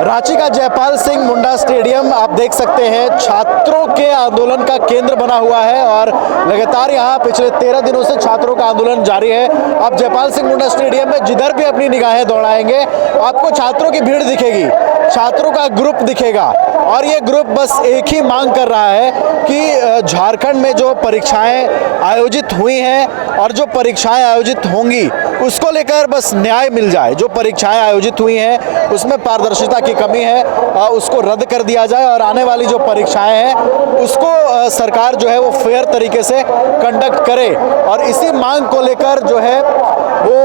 रांची का जयपाल सिंह मुंडा स्टेडियम आप देख सकते हैं छात्रों के आंदोलन का केंद्र बना हुआ है और लगातार यहाँ पिछले 13 दिनों से छात्रों का आंदोलन जारी है। आप जयपाल सिंह मुंडा स्टेडियम में जिधर भी अपनी निगाहें दौड़ाएंगे आपको छात्रों की भीड़ दिखेगी, छात्रों का ग्रुप दिखेगा और ये ग्रुप बस एक ही मांग कर रहा है कि झारखंड में जो परीक्षाएं आयोजित हुई हैं और जो परीक्षाएं आयोजित होंगी उसको लेकर बस न्याय मिल जाए। जो परीक्षाएं आयोजित हुई हैं उसमें पारदर्शिता की कमी है, उसको रद्द कर दिया जाए और आने वाली जो परीक्षाएं हैं उसको सरकार जो है वो फेयर तरीके से कंडक्ट करे। और इसी मांग को लेकर जो है वो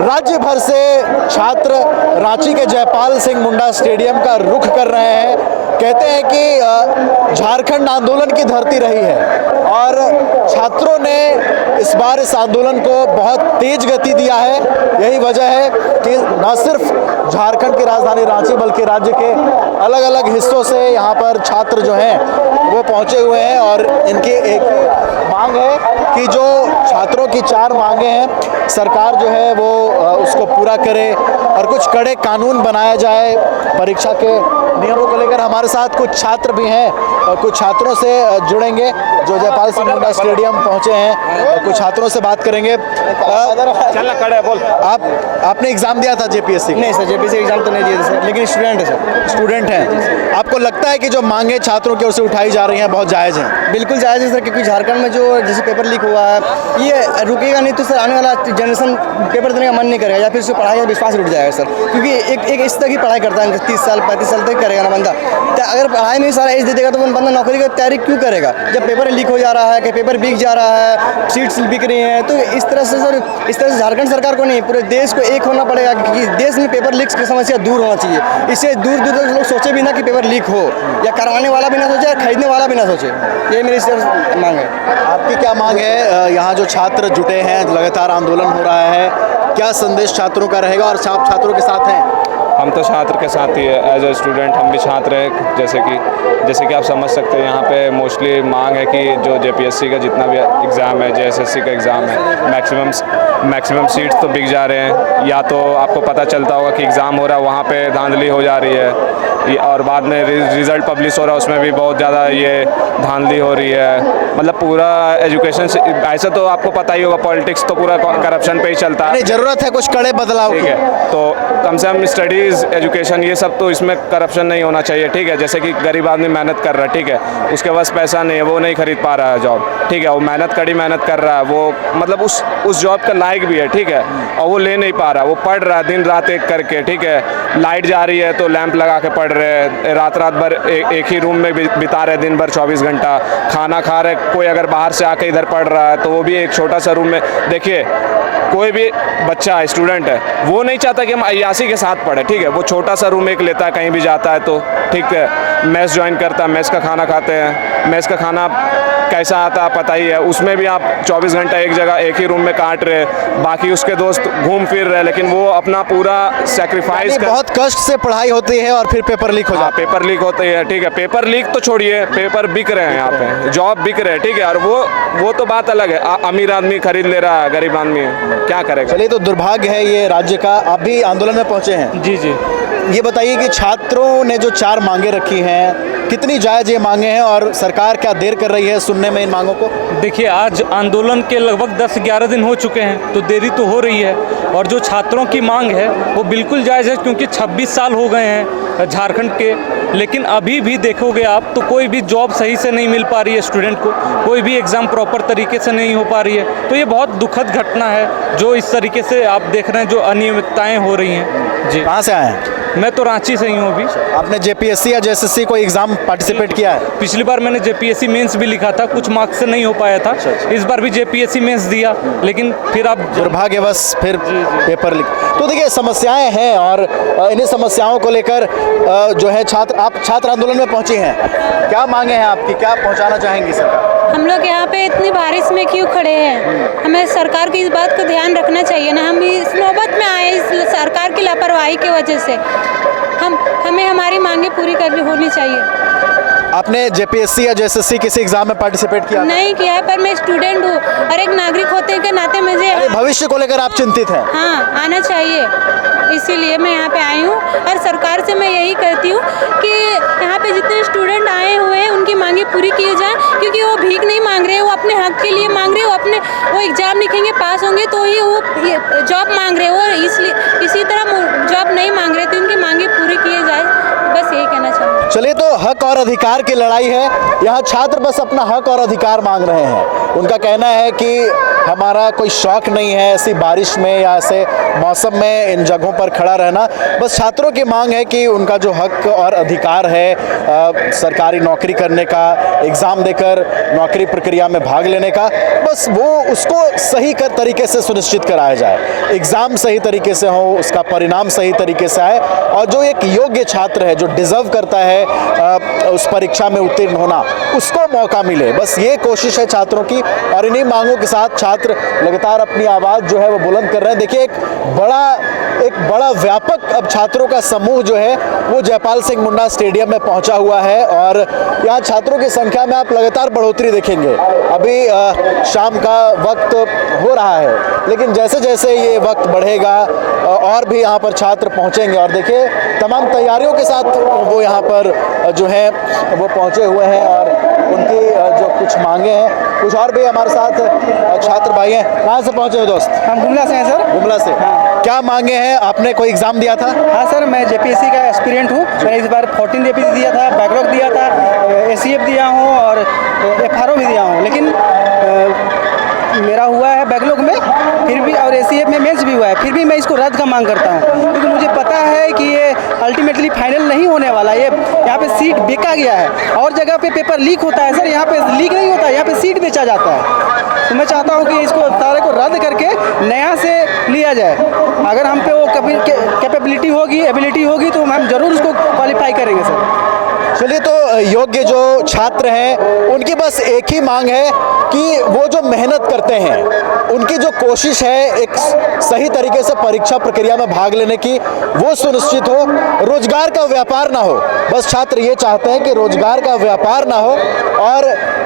राज्य भर से छात्र रांची के जयपाल सिंह मुंडा स्टेडियम का रुख कर रहे हैं। कहते हैं कि झारखंड आंदोलन की धरती रही है और छात्रों ने इस बार इस आंदोलन को बहुत तेज गति दिया है। यही वजह है कि न सिर्फ झारखंड की राजधानी रांची बल्कि राज्य के अलग अलग हिस्सों से यहाँ पर छात्र जो हैं वो पहुँचे हुए हैं और इनकी एक ही मांग है कि जो छात्रों की 4 मांगे हैं सरकार जो है वो उसको पूरा करे और कुछ कड़े कानून बनाया जाए परीक्षा के नियमों को लेकर। हमारे साथ कुछ छात्र भी हैं और कुछ छात्रों से जुड़ेंगे जो जयपाल सिंह मुंडा स्टेडियम पहुंचे हैं और कुछ छात्रों से बात करेंगे। चलना खड़ा है बोल। आपने एग्जाम दिया था जेपीएससी? नहीं सर, जेपीएससी एग्जाम तो नहीं दिए थे सर, लेकिन स्टूडेंट है सर। स्टूडेंट हैं। आपको लगता है कि जो मांगे छात्रों की ओर से उठाई जा रही हैं बहुत जायज़ हैं? बिल्कुल जायज़ है सर, क्योंकि झारखंड में जो जैसे पेपर लीक हुआ है ये रुकेगा नहीं तो सर आने वाला जनरेशन पेपर देने का मन नहीं करेगा या फिर उसकी पढ़ाई का विश्वास उठ जाएगा सर, क्योंकि एक इस तरह की पढ़ाई करता है 30 साल 35 साल तक करेगा ना बंदा। तो अगर पढ़ाई में सारा एज दे देगा तो वो बंदा नौकरी की तैयारी क्यों करेगा? जब पेपर लीक हो जा रहा है कि पेपर बिक जा रहा है, सीट्स बिक रही हैं, तो इस तरह से सर झारखंड सरकार को नहीं पूरे देश को एक होना पड़ेगा कि देश में पेपर लीक की समस्या दूर होना चाहिए। इससे दूर दूर तक लोग सोचे भी ना कि पेपर लीक हो, या करवाने वाला भी ना सोचे या खरीदने वाला भी ना सोचे। ये मेरी मांग है। आपकी क्या मांग है? यहाँ जो छात्र जुटे हैं लगातार आंदोलन हो रहा है, क्या संदेश छात्रों का रहेगा और आप छात्रों के साथ हैं? हम तो छात्र के साथ ही है, एज ए स्टूडेंट हम भी छात्र हैं। जैसे कि आप समझ सकते हैं यहाँ पे मोस्टली मांग है कि जो जेपीएससी का जितना भी एग्ज़ाम है, जेएसएससी का एग्ज़ाम है, मैक्सिमम सीट्स तो बिक जा रहे हैं। या तो आपको पता चलता होगा कि एग्ज़ाम हो रहा है वहाँ पे धांधली हो जा रही है और बाद में रिज़ल्ट पब्लिश हो रहा है उसमें भी बहुत ज़्यादा ये धांधली हो रही है। मतलब पूरा एजुकेशन ऐसा तो आपको पता ही होगा, पॉलिटिक्स तो पूरा करप्शन पे ही चलता है। ज़रूरत है कुछ कड़े बदलाव की। ठीक है, तो कम से कम स्टडीज़ एजुकेशन ये सब तो इसमें करप्शन नहीं होना चाहिए। ठीक है, जैसे कि गरीब आदमी मेहनत कर रहा है, ठीक है, उसके पास पैसा नहीं है, वो नहीं खरीद पा रहा है जॉब, ठीक है, वो कड़ी मेहनत कर रहा है, वो मतलब उस जॉब का लायक भी है, ठीक है, और वो ले नहीं पा रहा, वो पढ़ रहा है दिन रात एक करके, ठीक है, लाइट जा रही है तो लैंप लगा के पढ़ रहे हैं, रात भर एक ही रूम में बिता रहे दिन भर 24 घंटा, खाना खा रहे। कोई अगर बाहर से आके इधर पढ़ रहा है तो वो भी एक छोटा सा रूम में। देखिए कोई भी बच्चा है, स्टूडेंट है, वो नहीं चाहता कि हम अय्यासी के साथ पढ़े, ठीक है, वो छोटा सा रूम एक लेता है कहीं भी जाता है तो, ठीक है, मेस ज्वाइन करता है, मेस का खाना खाते हैं। मेस का खाना कैसा आता है पता ही है, उसमें भी आप 24 घंटा एक जगह एक ही रूम में काट रहे, बाकी उसके दोस्त घूम फिर रहे, लेकिन वो अपना पूरा सेक्रीफाइस बहुत कष्ट से पढ़ाई होती है और फिर पेपर लीक हो जाता है। पेपर लीक होते हैं, ठीक है, पेपर लीक तो छोड़िए, पेपर बिक रहे हैं यहाँ पे, जॉब बिक रहे हैं, ठीक है, और वो तो बात अलग है। अमीर आदमी खरीद ले रहा है, गरीब आदमी क्या करेगा? चलिए, तो दुर्भाग्य है ये राज्य का। आप भी आंदोलन में पहुंचे हैं? जी जी। ये बताइए कि छात्रों ने जो 4 मांगे रखी हैं कितनी जायज़ ये मांगे हैं और सरकार क्या देर कर रही है सुनने में इन मांगों को? देखिए, आज आंदोलन के लगभग 10-11 दिन हो चुके हैं तो देरी तो हो रही है, और जो छात्रों की मांग है वो बिल्कुल जायज़ है, क्योंकि 26 साल हो गए हैं झारखंड के, लेकिन अभी भी देखोगे आप तो कोई भी जॉब सही से नहीं मिल पा रही है स्टूडेंट को, कोई भी एग्ज़ाम प्रॉपर तरीके से नहीं हो पा रही है। तो ये बहुत दुखद घटना है जो इस तरीके से आप देख रहे हैं जो अनियमितताएँ हो रही हैं। जी। कहाँ से आए हैं? मैं तो रांची से ही हूँ अभी। आपने जेपीएससी या जेएसएससी कोई एग्जाम पार्टिसिपेट किया है? पिछली बार मैंने जेपीएससी मेंस भी लिखा था, कुछ मार्क्स से नहीं हो पाया था। इस बार भी जेपीएससी मेंस दिया, लेकिन फिर आप दुर्भाग्यवश फिर पेपर लीक। तो देखिए, समस्याएं हैं और इन्हीं समस्याओं को लेकर जो है आप छात्र आंदोलन में पहुंची हैं। क्या मांगे हैं आपकी, क्या पहुंचाना चाहेंगी सरकार? हम लोग यहाँ पे इतनी बारिश में क्यों खड़े हैं? हमें सरकार की इस बात को ध्यान रखना चाहिए ना। हम इस नौबत में आए इस सरकार की लापरवाही की वजह से। हमें हमारी मांगे पूरी करनी होनी चाहिए। आपने जेपीएससी या जेएसएससी किसी एग्जाम में पार्टिसिपेट किया? नहीं किया है, पर मैं स्टूडेंट हूँ और एक नागरिक होते के नाते मुझे भविष्य को लेकर आप चिंतित हैं? हाँ, आना चाहिए, इसीलिए मैं यहाँ पे आई हूँ। और सरकार से मैं यही कहती हूँ कि यहाँ पे जितने स्टूडेंट आए हुए हैं उनकी मांगे पूरी की जाए, क्योंकि वो भीख नहीं मांग रहे, वो अपने हक के लिए मांग रहे, वो एग्जाम लिखेंगे, पास होंगे तो ही वो जॉब मांग रहे हो, इसलिए इसी तरह जॉब नहीं मांग रहे, तो इनकी मांगे पूरी किए जाए, बस यही कहना चाहूँगी। चलिए, तो हक और अधिकार की लड़ाई है। यहाँ छात्र बस अपना हक और अधिकार मांग रहे हैं। उनका कहना है कि हमारा कोई शौक नहीं है ऐसी बारिश में या ऐसे मौसम में इन जगहों पर खड़ा रहना। बस छात्रों की मांग है कि उनका जो हक और अधिकार है सरकारी नौकरी करने का, एग्ज़ाम देकर नौकरी प्रक्रिया में भाग लेने का, बस वो उसको सही तरीके से सुनिश्चित कराया जाए। एग्ज़ाम सही तरीके से हो, उसका परिणाम सही तरीके से आए और जो एक योग्य छात्र है, जो डिज़र्व करता है उस परीक्षा में उत्तीर्ण होना, उसको मौका मिले। बस ये कोशिश है छात्रों की और इन्हीं मांगों के साथ छात्र लगातार अपनी आवाज़ जो है वो बुलंद कर रहे हैं। देखिए, एक बड़ा व्यापक अब छात्रों का समूह जो है वो जयपाल सिंह मुंडा स्टेडियम में पहुंचा हुआ है और यहाँ छात्रों की संख्या में आप लगातार बढ़ोतरी देखेंगे। अभी शाम का वक्त हो रहा है, लेकिन जैसे जैसे ये वक्त बढ़ेगा और भी यहाँ पर छात्र पहुँचेंगे और देखिए तमाम तैयारियों के साथ वो यहाँ पर जो है वो पहुँचे हुए हैं और उनकी जो कुछ मांगे हैं। कुछ और भी हमारे साथ छात्र भाई हैं। कहाँ से पहुँचे हो दोस्त? हम गुमला से हैं सर। गुमला से। हाँ। क्या मांगे हैं? आपने कोई एग्जाम दिया था? हाँ सर, मैं जेपीएससी का एस्पिरेंट हूँ। मैंने इस बार 14 जेपीएससी दिया था, बैकलॉग दिया था, एसीएफ दिया हूँ और एफआरओ भी दिया हूँ, लेकिन मेरा हुआ है बैकलॉग में, फिर भी, और एसीएफ में मेंस भी हुआ है, फिर भी मैं इसको रद्द का मांग करता हूँ, क्योंकि मुझे पता है कि ये अल्टीमेटली फाइनल नहीं होने वाला। ये यहाँ पे सीट बेचा गया है और जगह पे पेपर लीक होता है सर, यहाँ पे लीक नहीं होता है, यहाँ पे सीट बेचा जाता है। तो मैं चाहता हूँ कि इसको सारे को रद्द करके नया से लिया जाए। अगर हम पे वो कैपेबिलिटी होगी, एबिलिटी होगी तो हम जरूर उसको क्वालिफाई करेंगे सर। चलिए, तो योग्य जो छात्र हैं उनकी बस एक ही मांग है कि वो जो मेहनत करते हैं, उनकी जो कोशिश है एक सही तरीके से परीक्षा प्रक्रिया में भाग लेने की, वो सुनिश्चित हो, रोजगार का व्यापार ना हो। बस छात्र ये चाहते हैं कि रोजगार का व्यापार ना हो और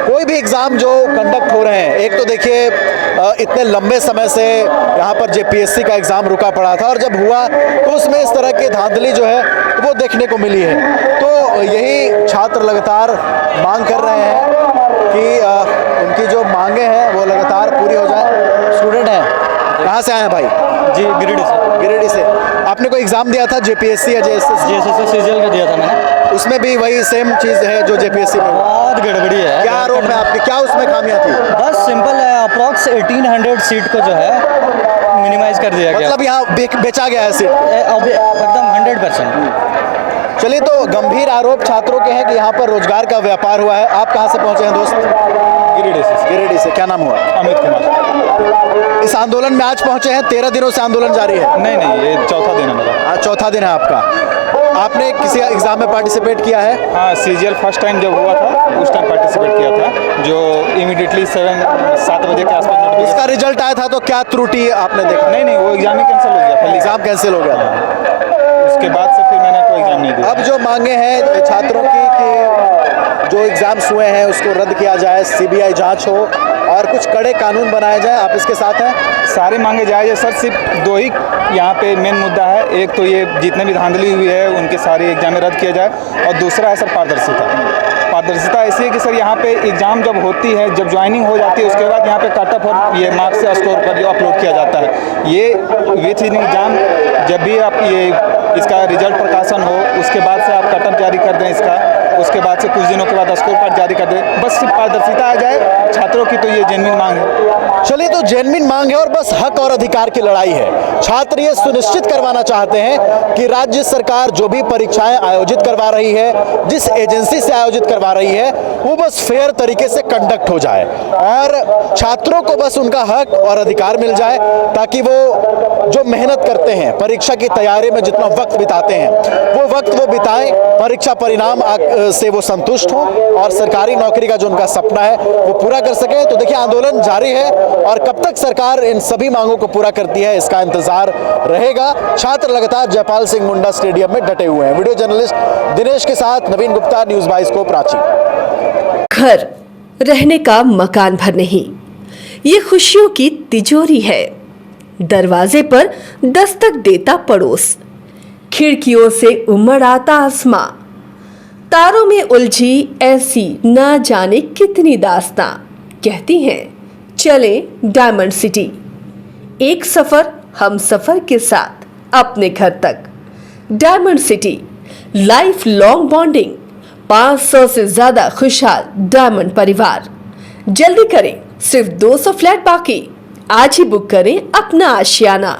कोई भी एग्ज़ाम जो कंडक्ट हो रहे हैं, एक तो देखिए इतने लंबे समय से यहाँ पर जेपीएससी का एग्ज़ाम रुका पड़ा था और जब हुआ तो उसमें इस तरह की धांधली जो है वो देखने को मिली है। तो यही छात्र लगातार मांग कर रहे हैं कि उनकी जो मांगे हैं वो लगातार पूरी हो जाए। स्टूडेंट हैं, कहाँ से आए हैं भाई? जी, गिरिडीह से। गिरिडीह से। आपने कोई एग्ज़ाम दिया था जेपीएससी या जेएसएससी? जेएसएससी सीजीएल का दिया था मैंने। उसमें भी वही सेम चीज़ है जो जेपीएससी में? बहुत गड़बड़ी है। क्या आरोप है आपके? क्या उसमें खामियां थी? बस सिंपल है, अप्रॉक्स 1800 सीट को जो है मिनिमाइज कर दिया गया। मतलब यहाँ बेचा गया है सीट? एकदम 100%। चलिए, तो गंभीर आरोप छात्रों के हैं कि यहाँ पर रोजगार का व्यापार हुआ है। आप कहाँ से पहुँचे हैं दोस्त? गिरिडीह से। गिरिडीह से। क्या नाम हुआ? अमित कुमार। इस आंदोलन में आज पहुँचे हैं, 13 दिनों से आंदोलन जारी है? नहीं, ये चौथा दिन है मेरा। आज चौथा दिन है आपका। आपने किसी एग्जाम में पार्टिसिपेट किया है? हाँ, सीजीएल फर्स्ट टाइम जब हुआ था उस टाइम पार्टिसिपेट किया था, जो इमीडिएटली 7 बजे के आसपास उसका रिजल्ट आया था तो क्या त्रुटि आपने देखा? नहीं, वो एग्जाम ही कैंसिल हो गया था। एग्जाम कैंसिल हो गया था। उसके बाद से फिर मैंने कोई एग्जाम नहीं दिया। अब जो मांगे हैं छात्रों की कि जो एग्जाम्स हुए हैं उसको रद्द किया जाए, सीबीआई जांच हो और कुछ कड़े कानून बनाए जाए, आप इसके साथ हैं? सारे मांगे जायज़ है सर, सिर्फ 2 ही यहाँ पे मेन मुद्दा है। एक तो ये जितने भी धांधली हुई है उनके सारे एग्जाम रद्द किया जाए और दूसरा है सर पारदर्शिता ऐसी है कि सर यहाँ पे एग्ज़ाम जब होती है, जब ज्वाइनिंग हो जाती है, उसके बाद यहाँ पे कट ऑफ और ये मार्क्स से स्कोर कर अपलोड किया जाता है। ये विथ इन एग्ज़ाम जब भी आप ये इसका रिजल्ट प्रकाशन हो उसके बाद से आप कट ऑफ जारी कर दें इसका, उसके बाद से कुछ दिनों के बाद स्कोर कार्ड जारी कर दें, बस सिर्फ पारदर्शिता आ जाए छात्रों की, तो ये जेन्युइन मांग है। चलिए, तो जेन्युइन मांग है और बस हक और अधिकार की लड़ाई है। छात्र ये सुनिश्चित करवाना चाहते हैं कि राज्य सरकार जो भी परीक्षाएं आयोजित करवा रही है, जिस एजेंसी से आयोजित करवा रही है, वो बस फेयर तरीके से कंडक्ट हो जाए और छात्रों को बस उनका हक और अधिकार मिल जाए, ताकि वो जो मेहनत करते हैं, परीक्षा की तैयारी में जितना वक्त बिताते हैं, वो वक्त वो बिताएं, परीक्षा परिणाम से वो संतुष्ट हों और सरकारी नौकरी का जो उनका सपना है वो पूरा कर सके। तो देखिए आंदोलन जारी है और कब तक सरकार इन सभी मांगों को पूरा करती है इसका इंतजार रहेगा। छात्र लगातार जयपाल सिंह मुंडा स्टेडियम में डटे हुए हैं। वीडियो जर्नलिस्ट दिनेश के साथ नवीन गुप्ता, न्यूज़ 22 को प्राची। घर रहने का मकान भर नहीं, ये खुशियों की तिजोरी है। दरवाजे पर दस्तक देता पड़ोस, खिड़कियों से उमड़ आता आसमां, तारों में उलझी ऐसी ना जाने कितनी दास्तां। कहती हैं चले डायमंड सिटी, एक सफर हम सफर के साथ अपने घर तक। Diamond city, life long bonding, 500 से ज्यादा खुशहाल डायमंड परिवार। जल्दी करें, सिर्फ 200 फ्लैट बाकी। आज ही बुक करें अपना आशियाना।